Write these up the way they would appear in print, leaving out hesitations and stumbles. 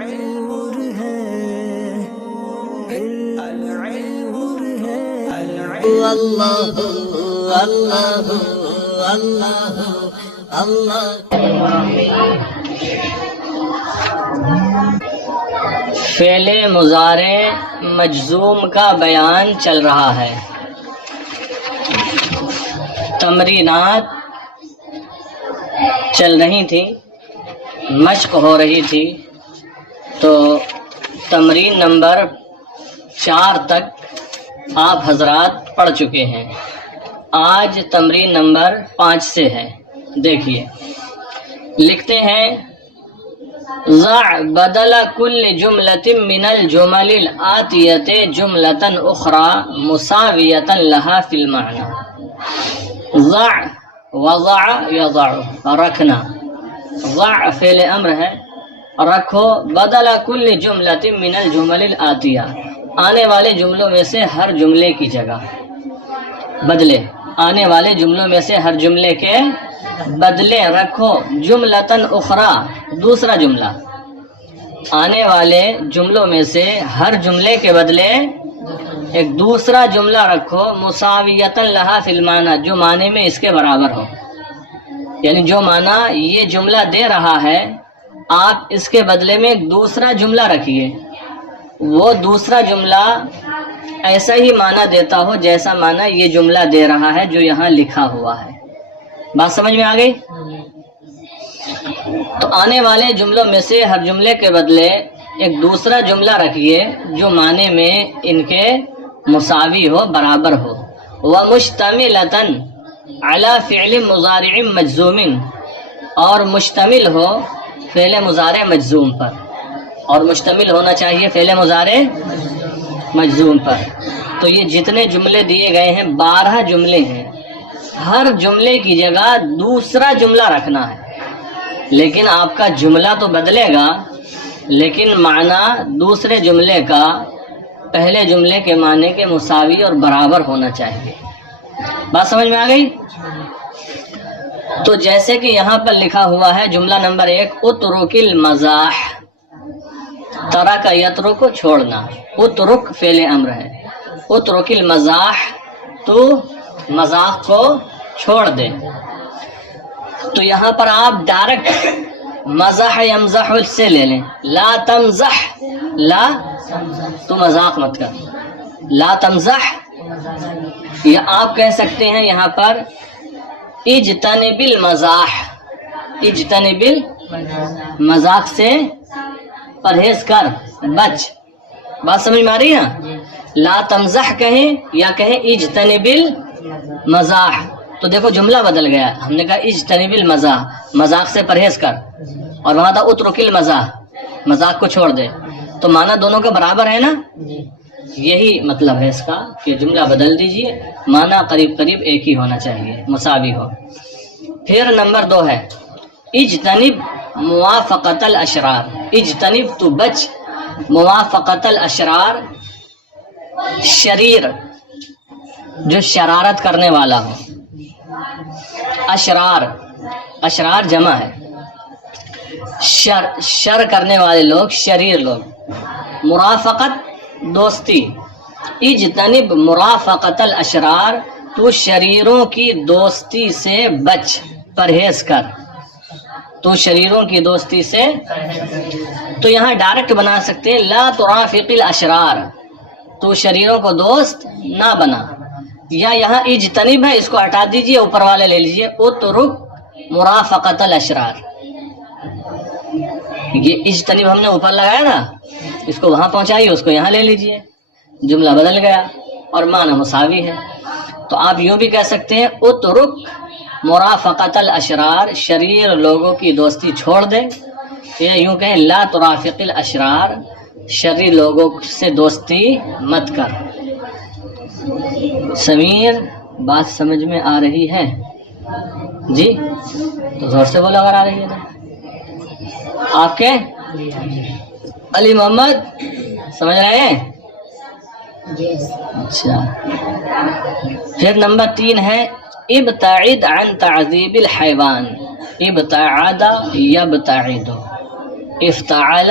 نور ہے نور ہے اللہ اللہ اللہ اللہ. فعل مضارع مجزوم کا بیان چل رہا ہے. تمرینات چل رہی تھی، مشق ہو رہی تھی، تو تمرین نمبر 4 تک آپ حضرات پڑھ چکے ہیں. آج تمرین نمبر 5 سے ہے. دیکھیے لکھتے ہیں ضع بدل کل جملۃ من الجمل الآتیۃ جملۃ اخرى مساویۃ لها فی المعنی. ضع وضع یضع رکھنا، ضع فعل امر ہے، رکھو بدل کل جملۃ من الجمل الآتیہ آنے والے جملوں میں سے ہر جملے کی جگہ، بدلے آنے والے جملوں میں سے ہر جملے کے بدلے رکھو جملتن اخرى دوسرا جملہ. آنے والے جملوں میں سے ہر جملے کے بدلے ایک دوسرا جملہ رکھو مساویتن لہا فی المعنی جو معنی میں اس کے برابر ہو. یعنی جو معنی یہ جملہ دے رہا ہے آپ اس کے بدلے میں ایک دوسرا جملہ رکھیے، وہ دوسرا جملہ ایسا ہی معنی دیتا ہو جیسا معنی یہ جملہ دے رہا ہے جو یہاں لکھا ہوا ہے. بات سمجھ میں آ گئی؟ تو آنے والے جملوں میں سے ہر جملے کے بدلے ایک دوسرا جملہ رکھیے جو معنی میں ان کے مساوی ہو، برابر ہو. وَمُشْتَمِلَةً عَلَى فِعْلٍ مُضَارِعٍ مَجْزُومٍ اور مشتمل ہو فعل مضارع مجزوم پر، اور مشتمل ہونا چاہیے فعل مضارع مجزوم پر. تو یہ جتنے جملے دیے گئے ہیں 12 جملے ہیں، ہر جملے کی جگہ دوسرا جملہ رکھنا ہے. لیکن آپ کا جملہ تو بدلے گا لیکن معنی دوسرے جملے کا پہلے جملے کے معنی کے مساوی اور برابر ہونا چاہیے. بات سمجھ میں آ گئی؟ تو جیسے کہ یہاں پر لکھا ہوا ہے جملہ نمبر 1 اترک المزاح، ترک یترک کو چھوڑنا، اترک فعل امر ہے، اترک المزاح تو مذاق کو چھوڑ دے. تو یہاں پر آپ ڈائریکٹ مزح یمزح سے لے لیں، لا تمزح، لا تو مذاق مت کر، لا تمزح. یا آپ کہہ سکتے ہیں یہاں پر اجتنب المزاح، اجتنب مذاق سے پرہیز کر، بچ. بات سمجھ میں آ رہی ہے؟ لا تمزح کہیں یا کہیں اجتنب المزاح، تو دیکھو جملہ بدل گیا. ہم نے کہا اجتنب المزاح، مذاق سے پرہیز کر، اور وہاں تھا اترک المزاح، مذاق کو چھوڑ دے. تو معنی دونوں کا برابر ہے نا؟ یہی مطلب ہے اس کا کہ جملہ بدل دیجئے، معنی قریب قریب ایک ہی ہونا چاہیے، مساوی ہو. پھر نمبر 2 ہے اجتنب موافقت الاشرار. اجتنب تو بچ، موافقت الاشرار شریر جو شرارت کرنے والا ہو. اشرار، اشرار جمع ہے، شر کرنے والے لوگ، شریر لوگ. مرافقت دوستی، اجتنب مرافقت الاشرار تو شریروں کی دوستی سے بچ، پرہیز کر، تو شریروں کی دوستی سے. تو یہاں ڈائریکٹ بنا سکتے ہیں لا ترافق الاشرار، تو شریروں کو دوست نہ بنا. یا یہاں اجتنب ہے، اس کو ہٹا دیجئے، اوپر والے لے لیجئے اترک مرافقت الاشرار. یہ اجتنب ہم نے اوپر لگایا نا، اس کو وہاں پہنچائیے، اس کو یہاں لے لیجئے، جملہ بدل گیا اور معنی مساوی ہے. تو آپ یوں بھی کہہ سکتے ہیں اترک مرافقت الاشرار، شریر لوگوں کی دوستی چھوڑ دے. یا یوں کہیں لا ترافق الاشرار، شریر لوگوں سے دوستی مت کر. سمیر بات سمجھ میں آ رہی ہے جی؟ تو زور سے بولو اگر آ رہی ہے تو. آپ کے علی محمد سمجھ رہے ہیں؟ اچھا. پھر نمبر 3 ہے ابتعد عن تعذیب الحیوان. ابتعد یبتعد، افتعل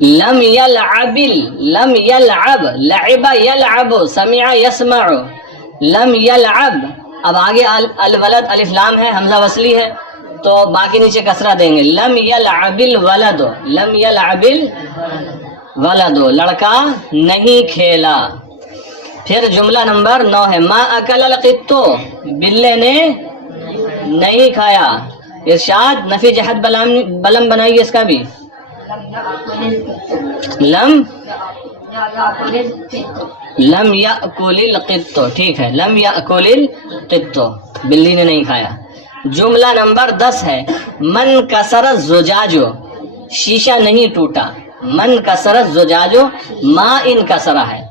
لم يلعب لعب يلعب سمع يسمع لم يلعب. اب آگے الولد الف لام ہے حمزہ وصلی ہے تو باقی نیچے کسرہ دیں گے. لم يلعب الولد لم يلعب الولد لڑکا نہیں کھیلا. پھر جملہ نمبر 9 ہے ما اکل القط بلے نے نہیں کھایا. ارشاد نفی جہت بلم بنائیے اس کا بھی. لم یأکل القط ٹھیک ہے لم یأکل القط بلی نے نہیں کھایا. جملہ نمبر 10 ہے من کسر الزجاج شیشہ نہیں ٹوٹا. من کسر الزجاج ما ان کسرہ ہے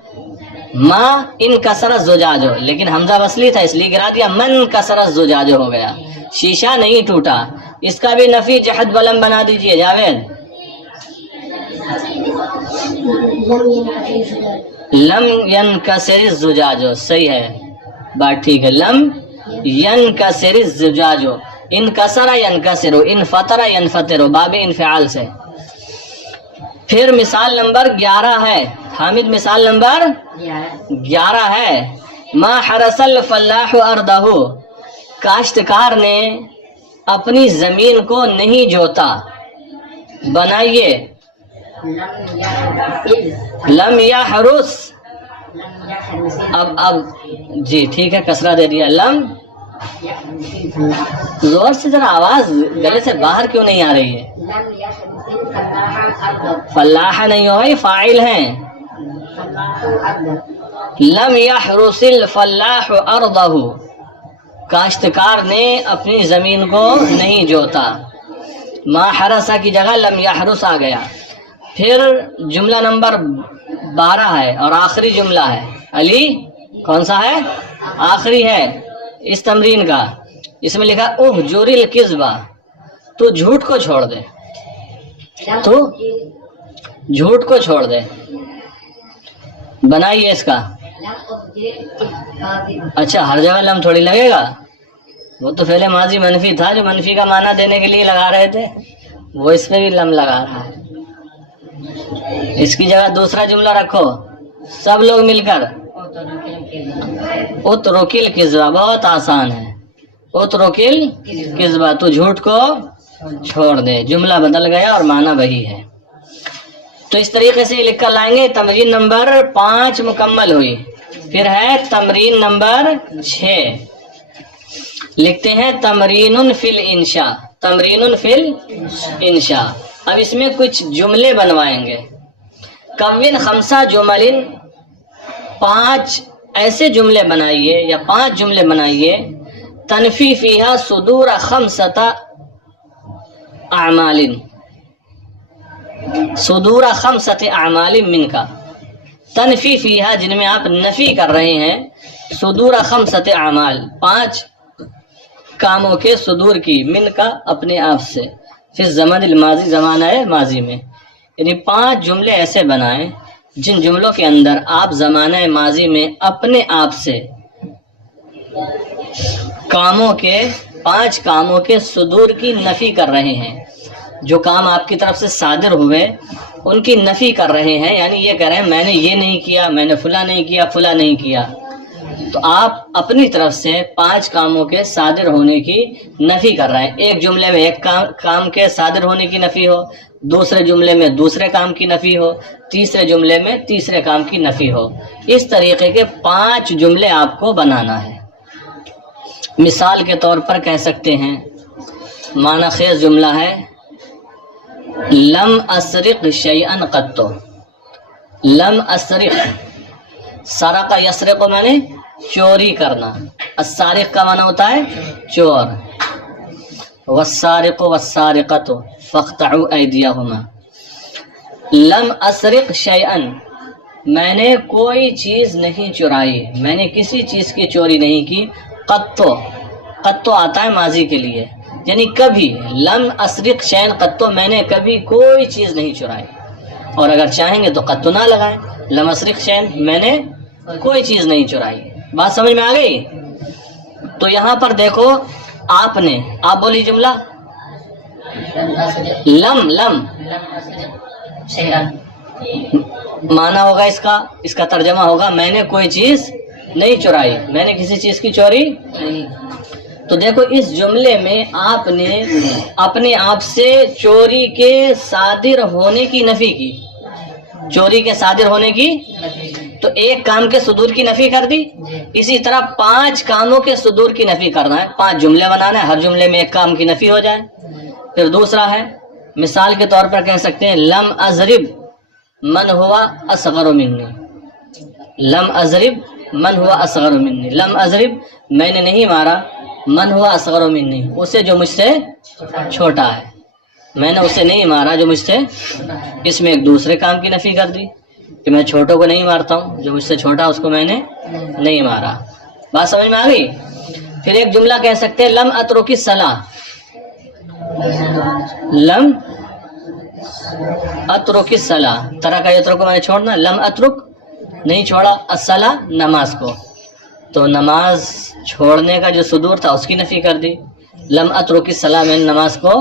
ما ان کسر الزجاج لیکن حمزہ وصلی تھا اس لیے گرا دیا من کسر الزجاج ہو گیا. شیشہ نہیں ٹوٹا اس کا بھی نفی جہت بلم بنا دیجئے جاوید. لم ينکسر الزجاج صحیح ہے بات ٹھیک ہے. لم ينکسر الزجاج انکسر ینکسر انفطر ینفطر باب انفعال سے. پھر مثال نمبر 11 ہے حامد مثال نمبر 11 ہے ما حرس الفلاح ارضہ کاشتکار نے اپنی زمین کو نہیں جوتا. بنائیے لم یحرس. اب جی ٹھیک ہے کسرہ دے دیا. لم زور سے ذرا آواز گلے سے باہر کیوں نہیں آ رہی ہے. فلاح نہیں ہو فاعل ہیں. لم یحرس الفلاح ارضہ کاشتکار نے اپنی زمین کو نہیں جوتا. ما حرسہ کی جگہ لم یحرس آ گیا. پھر جملہ نمبر 12 ہے اور آخری جملہ ہے. علی کون سا ہے آخری ہے اس تمرین کا. اس میں لکھا اہجر الکذب تو جھوٹ کو چھوڑ دے. تو جھوٹ کو چھوڑ دے. بنائیے اس کا. اچھا ہر جگہ لم تھوڑی لگے گا. وہ تو پہلے ماضی منفی تھا جو منفی کا معنی دینے کے لیے لگا رہے تھے وہ اس پہ بھی لم لگا رہا ہے. اس کی جگہ دوسرا جملہ رکھو سب لوگ مل کر. اترک الکذب بہت آسان ہے. اترک الکذب تو جھوٹ کو چھوڑ دے. جملہ بدل گیا اور معنی وہی ہے. تو اس طریقے سے لکھ کر لائیں گے. تمرین نمبر 5 مکمل ہوئی. پھر ہے تمرین نمبر 6. لکھتے ہیں تمرین فی الانشاء. تمرین فی الانشاء. اب اس میں کچھ جملے بنوائیں گے. کون 5 جمل 5 ایسے جملے بنائیے یا 5 جملے بنائیے تنفی فیہا صدور 5 اعمال صدور 5 اعمال من کا. تنفی فیہا جن میں آپ نفی کر رہے ہیں صدور 5 اعمال 5 کاموں کے صدور کی من کا اپنے آپ سے. پھر زمن الماضی زمانہ ماضی میں یعنی 5 جملے ایسے بنائیں جن جملوں کے اندر آپ زمانہ ماضی میں اپنے آپ سے کاموں کے 5 کاموں کے صدور کی نفی کر رہے ہیں. جو کام آپ کی طرف سے صادر ہوئے ان کی نفی کر رہے ہیں. یعنی یہ کہہ رہے ہیں میں نے یہ نہیں کیا میں نے فلاں نہیں کیا فلاں نہیں کیا. تو آپ اپنی طرف سے 5 کاموں کے صادر ہونے کی نفی کر رہے ہیں. ایک جملے میں ایک کام کے صادر ہونے کی نفی ہو, دوسرے جملے میں دوسرے کام کی نفی ہو, تیسرے جملے میں تیسرے کام کی نفی ہو. اس طریقے کے 5 جملے آپ کو بنانا ہے. مثال کے طور پر کہہ سکتے ہیں معنی خیز جملہ ہے لم اسرق شیئا قط. لم اسرق سرق یسرق میں نے چوری کرنا. السارق کا معنی ہوتا ہے چور. والسارق والسارقۃ فاقطعوا ایدیہما. لم اسرق شیئا میں نے کوئی چیز نہیں چرائی میں نے کسی چیز کی چوری نہیں کی. قطو قطو آتا ہے ماضی کے لیے یعنی کبھی. لم اسرق شیئا قطو میں نے کبھی کوئی چیز نہیں چرائی. اور اگر چاہیں گے تو قطو نہ لگائیں. لم اسرق شیئا میں نے کوئی چیز نہیں چرائی. بات سمجھ میں آ گئی. تو یہاں پر دیکھو آپ نے آپ بولی جملہ لم لم معنی ہوگا اس کا ترجمہ ہوگا میں نے کوئی چیز نہیں چرائی، میں نے کسی چیز کی چوری نہیں۔ تو دیکھو اس جملے میں آپ نے اپنے آپ سے چوری کے صادر ہونے کی نفی کی، چوری کے صادر ہونے کی، تو ایک کام کے صدور کی نفی کر دی، اسی طرح 5 کاموں کے صدور کی نفی کرنا ہے، 5 جملے بنانا ہے، ہر جملے میں ایک کام کی نفی ہو جائے۔ پھر دوسرا ہے، مثال کے طور پر کہہ سکتے ہیں لم اضرب من ہوا اصغر منی، لم اضرب من ہوا اصغر منی، لم اضرب میں نے نہیں مارا، من ہوا اصغر منی اسے جو مجھ سے چھوٹا ہے، میں نے اسے نہیں مارا جو مجھ سے، اس میں ایک دوسرے کام کی نفی کر دی کہ میں چھوٹوں کو نہیں مارتا ہوں، جو مجھ سے چھوٹا اس کو میں نے نہیں مارا۔ بات سمجھ میں آ گئی؟ پھر ایک جملہ کہہ سکتے ہیں لم اترک الصلاۃ، لم اترک الصلاۃ، ترک یترک کو میں نے چھوڑنا، لم اترک نہیں چھوڑا، الصلاۃ نماز کو، تو نماز چھوڑنے کا جو صدور تھا اس کی نفی کر دی، لم اترک الصلاۃ میں نے نماز کو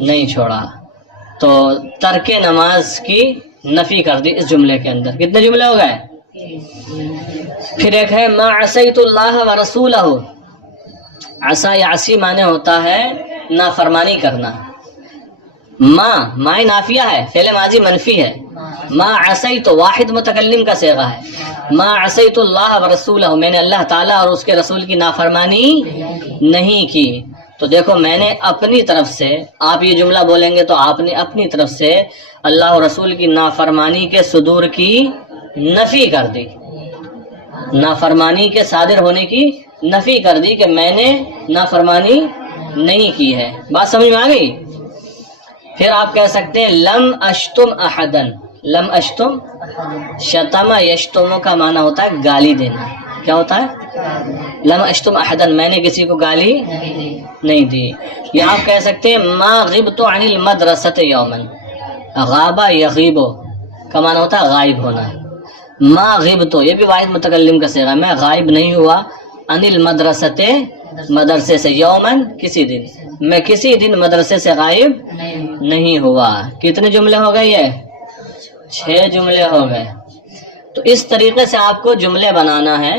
نہیں چھوڑا، تو ترک نماز کی نفی کر دی اس جملے کے اندر۔ کتنے جملے ہو گئے؟ پھر ایک ہے ما عصیت اللہ ورسولہ، عصا یا عصی معنی ہوتا ہے نافرمانی کرنا، ما نافیہ ہے، فعل ماضی منفی ہے، ما عصیت واحد متکلم کا صیغہ ہے، ما عصیت اللہ ورسولہ میں نے اللہ تعالیٰ اور اس کے رسول کی نافرمانی نہیں کی۔ تو دیکھو میں نے اپنی طرف سے، آپ یہ جملہ بولیں گے تو آپ نے اپنی طرف سے اللہ اور رسول کی نافرمانی کے صدور کی نفی کر دی، نافرمانی کے صادر ہونے کی نفی کر دی کہ میں نے نافرمانی نہیں کی ہے۔ بات سمجھ میں آ گئی؟ پھر آپ کہہ سکتے ہیں لم اشتم احدن، لم اشتم، شتم یشتم کا معنی ہوتا ہے گالی دینا، کیا ہوتا ہے؟ لم اشتم احدن میں نے کسی کو گالی نہیں دی۔ یا آپ کہہ سکتے ہیں ما غبت عن المدرسۃ یوما، غابہ یغیب کا معنی ہوتا ہے غائب ہونا، ما غبت یہ بھی واحد متکلم کا صیغہ، میں غائب نہیں ہوا، عن المدرسۃ مدرسے سے، یومن کسی دن، میں کسی دن مدرسے سے غائب نہیں ہوا۔ کتنے جملے ہو گئے؟ یہ 6 جملے ہو گئے۔ تو اس طریقے سے آپ کو جملے بنانا ہے،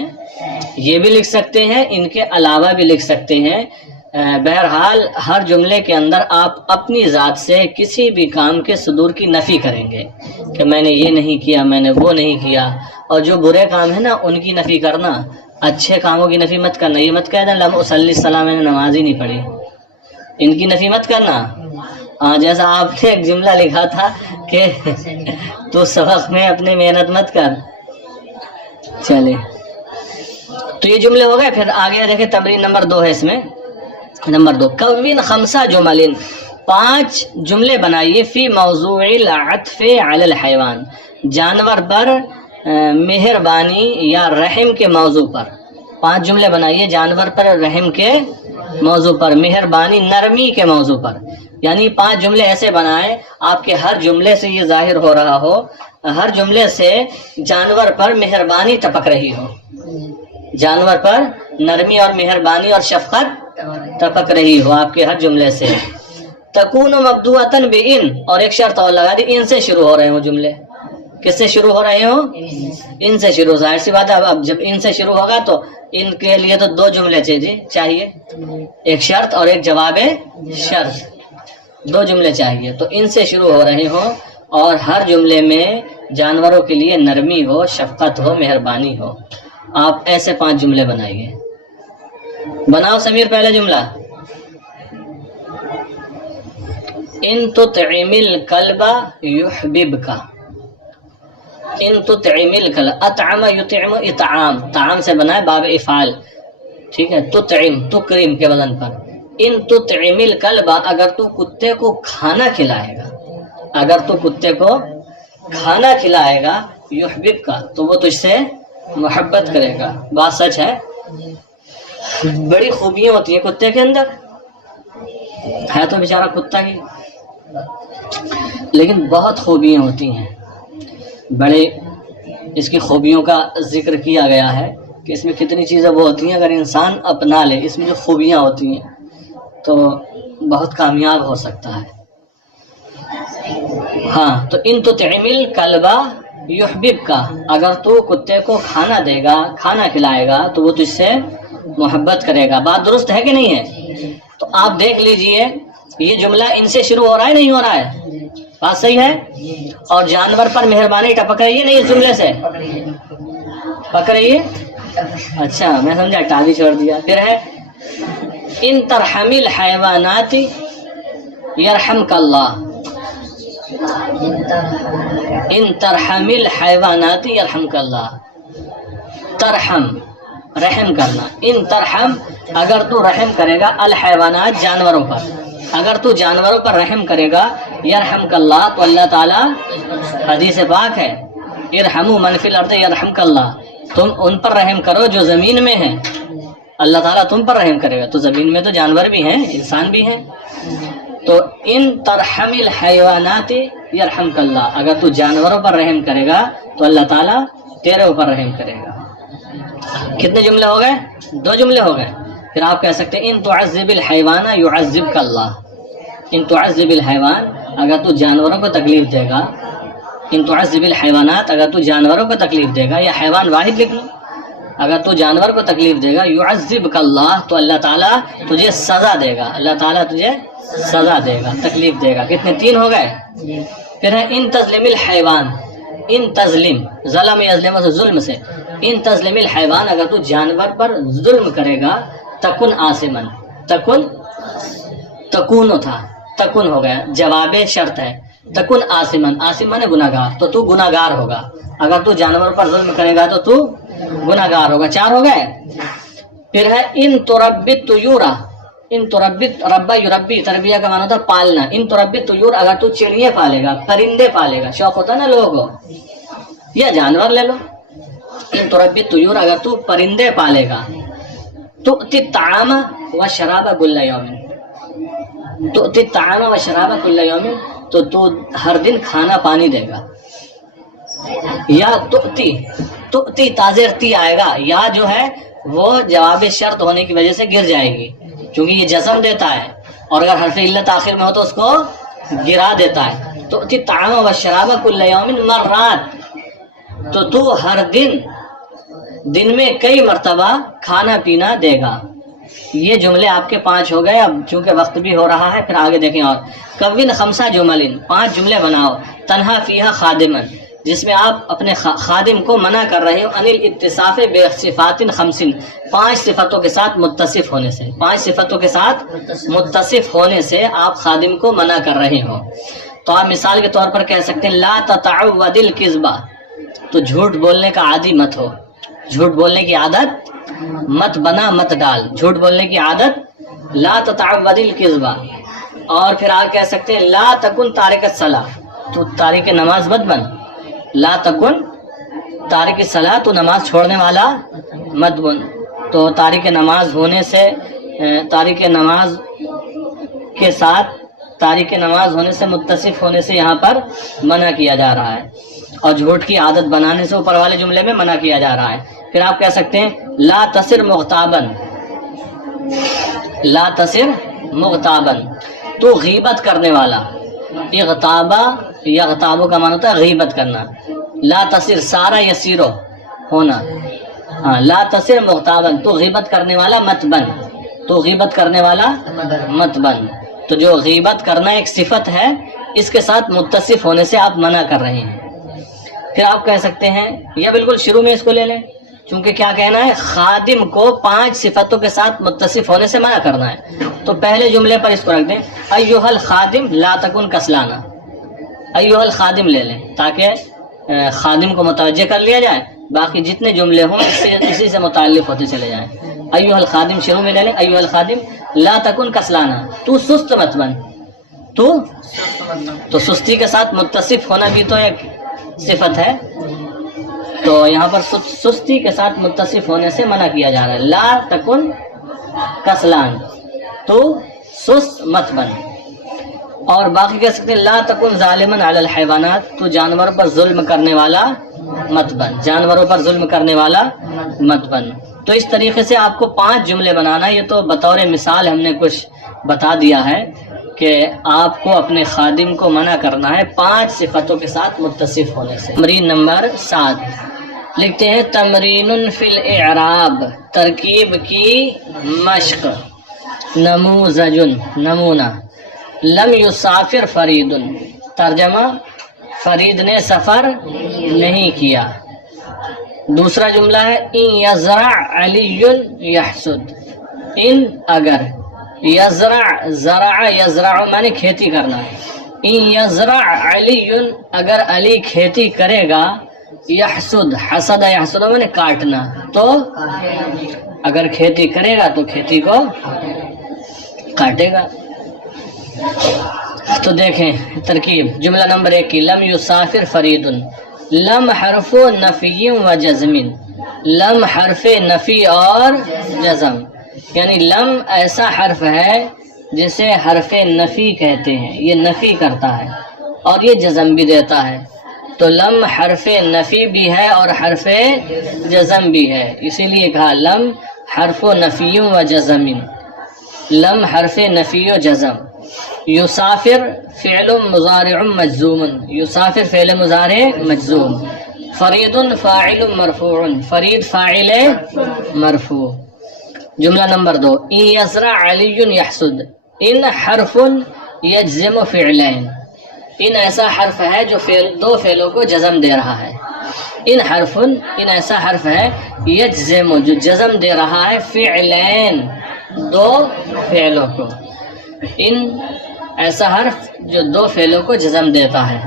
یہ بھی لکھ سکتے ہیں، ان کے علاوہ بھی لکھ سکتے ہیں۔ بہرحال ہر جملے کے اندر آپ اپنی ذات سے کسی بھی کام کے صدور کی نفی کریں گے کہ میں نے یہ نہیں کیا، میں نے وہ نہیں کیا، اور جو برے کام ہیں نا ان کی نفی کرنا، اچھے کاموں کی نفی مت کرنا۔ یہ مت کہہ دیں لم اصلی الصلاۃ میں نے نماز ہی نہیں پڑھی، ان کی نفی مت کرنا۔ جیسا آپ نے ایک جملہ لکھا تھا کہ تو سبق میں اپنی محنت مت کر۔ چلے تو یہ جملے ہو گئے۔ پھر آگے دیکھیں تمرین نمبر 2 ہے، اس میں نمبر 2 کون 5 جمل، 5 جملے بنائیے فی موضوع العطف علی الحیوان، جانور پر مہربانی یا رحم کے موضوع پر 5 جملے بنائیے، جانور پر رحم کے موضوع پر، مہربانی نرمی کے موضوع پر، یعنی 5 جملے ایسے بنائیں آپ کے ہر جملے سے یہ ظاہر ہو رہا ہو، ہر جملے سے جانور پر مہربانی ٹپک رہی ہو، جانور پر نرمی اور مہربانی اور شفقت ٹپک رہی ہو آپ کے ہر جملے سے۔ تکون مبدوءۃ بإن، اور ایک شرط اور لگا دی، ان سے شروع ہو رہے ہوں جملے، کس سے شروع ہو رہے ہوں؟ ان سے شروع۔ ظاہر سی بات ہے اب جب ان سے شروع ہوگا تو ان کے لیے تو 2 جملے چاہیے، ایک شرط اور ایک جواب شرط، 2 جملے چاہیے۔ تو ان سے شروع ہو رہے ہوں اور ہر جملے میں جانوروں کے لیے نرمی ہو، شفقت ہو، مہربانی ہو۔ آپ ایسے 5 جملے بنائیے۔ بناؤ سمیر پہلے جملہ، ان تطعم الکلب یحببک، ان تطعم الکلب، اطعم یطعم اطعام، طعام سے بنائے باب افعال، ٹھیک ہے، تطعم تکرم کے وزن پر، ان تطعم الکلب اگر تو کتے کو کھانا کھلائے گا، اگر تو کتے کو کھانا کھلائے گا، یحبب کا تو وہ تجھ سے محبت کرے گا۔ بات سچ ہے، بڑی خوبیاں ہوتی ہیں کتے کے اندر، ہے تو بیچارہ کتا ہی لیکن بہت خوبیاں ہوتی ہیں، بڑے اس کی خوبیوں کا ذکر کیا گیا ہے کہ اس میں کتنی چیزیں وہ ہوتی ہیں اگر انسان اپنا لے، اس میں جو خوبیاں ہوتی ہیں تو بہت کامیاب ہو سکتا ہے۔ ہاں تو ان تطعمل کلبا یحبب کا، اگر تو کتے کو کھانا دے گا، کھانا کھلائے گا تو وہ تجھ سے محبت کرے گا۔ بات درست ہے کہ نہیں ہے؟ تو آپ دیکھ لیجئے یہ جملہ ان سے شروع ہو رہا ہے نہیں ہو رہا ہے؟ بات صحیح ہے؟ اور جانور پر مہربانی ٹپک رہی ہے نہیں اس جملے سے؟ پک رہی ہے؟ اچھا میں سمجھا ٹالی چھوڑ دیا۔ پھر ہے ان ترحم الحیوانات یرحمک اللہ، ان ترحم الحیوانات یرحمک اللہ، ترحم رحم کرنا، ان ترحم اگر تو رحم کرے گا، الحیوانات جانوروں پر، اگر تو جانوروں پر رحم کرے گا، یرحمک اللہ تو اللہ تعالیٰ، حدیث پاک ہے ارحموا من فی الارض یرحمک اللہ، تم ان پر رحم کرو جو زمین میں ہیں، اللہ تعالیٰ تم پر رحم کرے گا۔ تو زمین میں تو جانور بھی ہیں، انسان بھی ہیں۔ تو ان ترحم الحیوانات یرحمک اللہ، اگر تو جانوروں پر رحم کرے گا تو اللہ تعالیٰ تیرے اوپر رحم کرے گا۔ کتنے جملے ہو گئے؟ 2 جملے ہو گئے۔ پھر آپ کہہ سکتے ہیں ان تعذب الحیوان یعذبک اللہ، ان تعذب الحیوان اگر تو جانوروں کو تکلیف دے گا، ان تعذب الحیوانات اگر تو جانوروں کو تکلیف دے گا، یا حیوان واحد لکھ لو، اگر تو جانور کو تکلیف دے گا، یعذبک اللہ تو اللہ تعالیٰ تجھے سزا دے گا، اللہ تعالیٰ تجھے سزا دے گا، تکلیف دے گا۔ کتنے؟ 3 ہو گئے۔ پھر ہے ان تظلم الحیوان، ان تظلم ظلم یظلم سے ظلم سے، ان تظلم الحیوان اگر تو جانور پر ظلم کرے گا، تکن آسمن، تکن تکون تھا، تکن ہو گیا، جواب شرط ہے، تکن آسمن، آسمن گناہگار، تو تو گناہگار ہوگا، اگر تو جانور پر ظلم کرے گا تو گناہگار ہوگا۔ 4 ہو گئے۔ پھر ہے ان تربت طیورا، ان تربت ربا یربی، تربیہ کا معنی ہوتا ہے پالنا، ان تربت طیور اگر تو چڑیے پالے گا، پرندے پالے گا، شوق ہوتا ہے نا لوگوں کو، یا جانور لے لو، ان تربت طیور اگر تو پرندے پالے گا، تؤتی الطعام والشراب کل یوم، تؤتی الطعام والشراب کل یوم، تو تو ہر دن کھانا پانی دے گا، یا تؤتی تاظر تی آئے گا، یا جو ہے وہ جواب شرط ہونے کی وجہ سے گر جائے گی کیونکہ یہ جزم دیتا ہے، اور اگر حرف علت آخر میں ہو تو اس کو گرا دیتا ہے۔ تؤتی الطعام والشراب کل یوم مرات، تو ہر دن میں کئی مرتبہ کھانا پینا دے گا۔ یہ جملے آپ کے 5 ہو گئے۔ اب چونکہ وقت بھی ہو رہا ہے پھر آگے دیکھیں۔ اور کون 5 جمل، 5 جملے بناؤ، تنہا فیہا خادمن، جس میں آپ اپنے خادم کو منع کر رہے ہو، انل اتصاف بے صفات 5، 5 صفتوں کے ساتھ متصف ہونے سے، 5 صفتوں کے ساتھ متصف ہونے سے آپ خادم کو منع کر رہے ہو۔ تو آپ مثال کے طور پر کہہ سکتے ہیں لا تتعود الکذبہ، تو جھوٹ بولنے کا عادی مت ہو، جھوٹ بولنے کی عادت مت بنا، مت ڈال، جھوٹ بولنے کی عادت، لا تتعود الکذبہ۔ اور پھر آپ کہہ سکتے ہیں لا تکن تارک الصلاۃ، تو تارک نماز مت بن، لا تکن تارک الصلاۃ، تو نماز چھوڑنے والا مت بن۔ تو تارک نماز ہونے سے، تارک نماز کے ساتھ، تارک نماز ہونے سے، متصف ہونے سے یہاں پر منع کیا جا رہا ہے، اور جھوٹ کی عادت بنانے سے اوپر والے جملے میں منع کیا جا رہا ہے۔ پھر آپ کہہ سکتے ہیں لا تصر مغتابن، لا تصر مغتابن، تو غیبت کرنے والا، اغتابا، یغتابو کا معنی ہوتا ہے غیبت کرنا، لا تصر سارا یسیرو ہونا، ہاں لا تصر مغتابن، تو غیبت کرنے والا مت بن، تو غیبت کرنے والا مت بن۔ تو جو غیبت کرنا ایک صفت ہے، اس کے ساتھ متصف ہونے سے آپ منع کر رہے ہیں۔ پھر آپ کہہ سکتے ہیں، یا بالکل شروع میں اس کو لے لیں، چونکہ کیا کہنا ہے، خادم کو 5 صفتوں کے ساتھ متصف ہونے سے منع کرنا ہے، تو پہلے جملے پر اس کو رکھ دیں ایھا الخادم لا تکن کسلانا، ایھا الخادم لے لیں تاکہ خادم کو متوجہ کر لیا جائے، باقی جتنے جملے ہوں اسی سے متعلق ہوتے چلے جائیں۔ ایھا الخادم شروع میں لے لیں، ایھا الخادم لا تکن کسلانا، تو سست مت بن، تو سستی کے ساتھ متصف ہونا بھی تو ایک صفت ہے، تو یہاں پر سستی کے ساتھ متصف ہونے سے منع کیا جا رہا ہے، لا تکن کسلان، تو سست مت بن۔ اور باقی کہہ سکتے ہیں لا تکن ظالمن علی الحیوانات، تو جانوروں پر ظلم کرنے والا مت بن، جانوروں پر ظلم کرنے والا مت بن۔ تو اس طریقے سے آپ کو 5 جملے بنانا، یہ تو بطور مثال ہم نے کچھ بتا دیا ہے کہ آپ کو اپنے خادم کو منع کرنا ہے 5 صفتوں کے ساتھ متصف ہونے سے۔ تمرین نمبر 7 لکھتے ہیں تمرین فی الاعراب، ترکیب کی مشق۔ نموذج نمونہ، لم یسافر فرید، ترجمہ فرید نے سفر نہیں کیا۔ دوسرا جملہ ہے ان یزرع علی یحسد، ان اگر، یزرع زرع یزرع معنی کھیتی کرنا، ان یزرع علی اگر علی کھیتی کرے گا، یحسد حسد یحسد معنی کاٹنا، تو اگر کھیتی کرے گا تو کھیتی کو کاٹے گا۔ تو دیکھیں ترکیب جملہ نمبر 1 کی، لم یسافر فرید، لم حرف نفی و جزم، لم حرف نفی اور جزم، یعنی لم ایسا حرف ہے جسے حرف نفی کہتے ہیں، یہ نفی کرتا ہے اور یہ جزم بھی دیتا ہے، تو لم حرف نفی بھی ہے اور حرف جزم بھی ہے، اسی لیے کہا لم حرف نفی و جزم، لم حرف نفی و جزم۔ یسافر فعل مضارع مجزوم، یسافر فعل مضارع مجزوم۔ فرید فاعل مرفوع، فرید فاعل مرفوع۔ جملہ نمبر 2 ان یزرع علی یحسد، ان حرف یجزم فعلین، ان ایسا حرف ہے جو دو فعلوں کو جزم دے رہا ہے، ان حرف ان ایسا حرف ہے یجزم جو جزم دے رہا ہے فعلین دو فعلوں کو، ان ایسا حرف جو دو فعلوں کو جزم دیتا ہے۔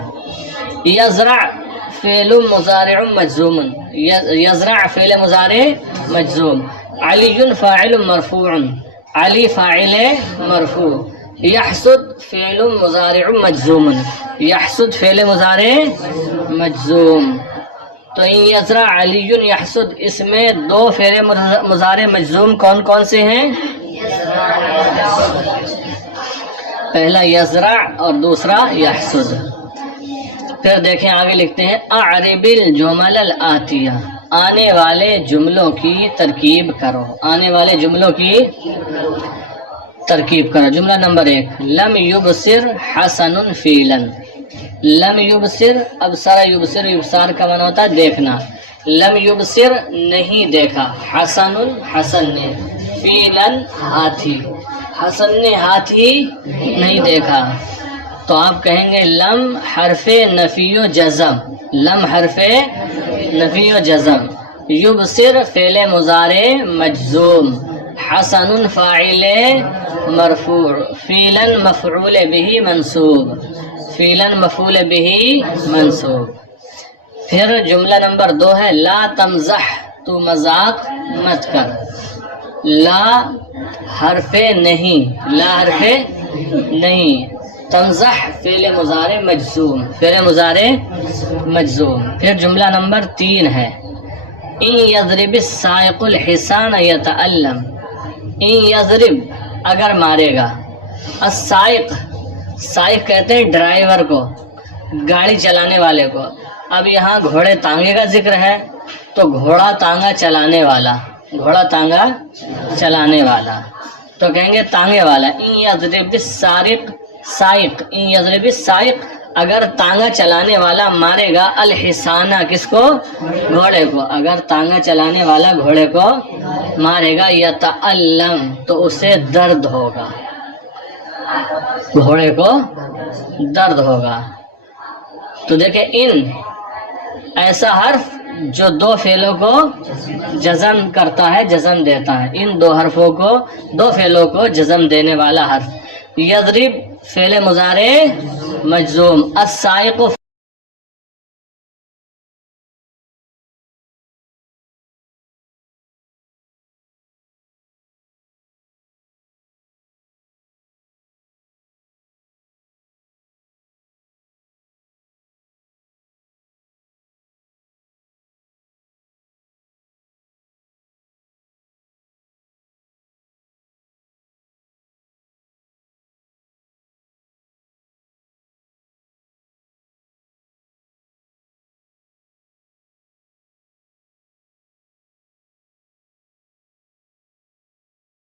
یزرع فعل مضارع مجزوم، یزرع فعل مضارع مجزوم۔ علی فاعل مرفوع، علی فاعل مرفوع۔ یحسد فعل مضارع مجزوم، یحسد فعل مضارع مجزوم۔ تو ان یزرع علی یحسد، اس میں دو فعل مضارع مجزوم کون کون سے ہیں؟ پہلا یزرع اور دوسرا یحسد۔ پھر دیکھیں آگے لکھتے ہیں اعرب الجمل الآتیہ، آنے والے جملوں کی ترکیب کرو، آنے والے جملوں کی ترکیب کرو۔ جملہ نمبر 1 لم یبصر حسن فیلا، لم یبصر، ابصر یبصر، ابصار کا معنی ہوتا ہے دیکھنا، لم یبصر نہیں دیکھا، حسن حسن نے، فیلا ہاتھی، حسن نے ہاتھی نہیں دیکھا، تو آپ کہیں گے لم حرف نفی و جزم، لم حرف نفی و جزم، یبصر فعل مضارع مجزوم، حسن فاعل مرفوع، فیلا مفعول به منصوب، فیلا مفعول به منصوب۔ پھر جملہ نمبر 2 ہے لا تمزح، تو مذاق مت کر، لا حرف نہیں، لا حرف نہیں، تمزح فعل مضارع مجزوم، فعل مضارع مجزوم۔ پھر جملہ نمبر 3 ہے ان یضرب السائق الحصان یتعلم، ان یضرب اگر مارے گا، السائق، سائق کہتے ہیں ڈرائیور کو، گاڑی چلانے والے کو۔ اب یہاں گھوڑے تانگے کا ذکر ہے تو گھوڑا تانگا چلانے والا، گھوڑا تانگا چلانے والا، تو کہیں گے تانگے والا۔ ان یضرب السارق، سائق، ان یضرب السائق اگر تانگا چلانے والا مارے گا، الحصانہ کس کو؟ گھوڑے کو، اگر تانگا چلانے والا گھوڑے کو مارے گا، یتعلم تو اسے درد ہوگا، گھوڑے کو درد ہوگا۔ تو دیکھیں ان ایسا حرف جو دو فعلوں کو جزم کرتا ہے، جزم دیتا ہے، ان دو حرفوں کو، دو فعلوں کو جزم دینے والا حرف۔ یضرب فعل مضارع مجزوم، السائق